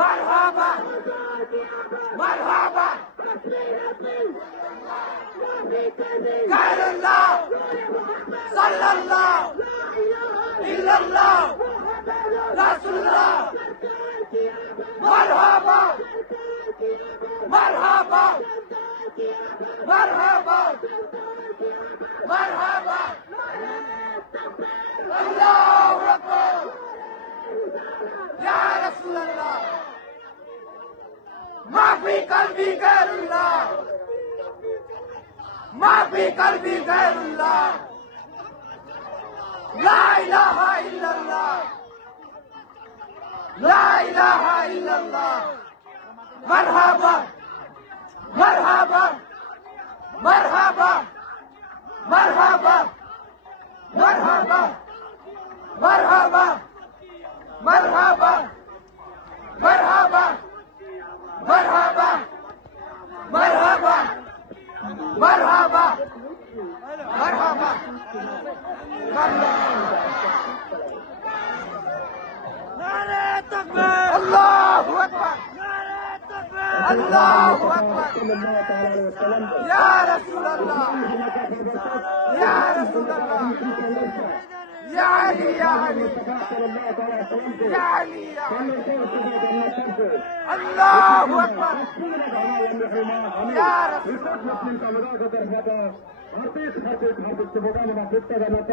मरहबा मरहबा गैरुल्लाह सल्लल्लाहु इल्लल्लाह रसूलुल्लाह मरहबा मरहबा मरहबा मरहबा अल्लाहु अकबर या रसूलल्लाह माफी कल्बी गैरुल्लाह माफी कल्बी गैरुल्लाह ला इलाहा इल्लल्लाह ला इलाहा इल्लल्लाह मरहबा मरहबा मरहबा मरहबा मरहबा मरहबा मरहबा मरहबा मरहबा मरहबा मरहबा मरहबा नारे तकबीर अल्लाहु अकबर अल्लाहु अकबर या रसूल अल्लाह या रसूल अल्लाह या अली या अली या अली या अल्लाहु अकबर या रसूल अल्लाह